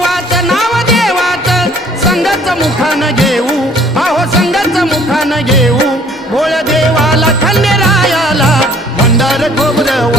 मनाचा नाव देवाचं संघाचं मुखानं घेऊ अहो संघाचं मुखानं घेऊ भोळ देवाला खंडेरायाला भंडार खोबरं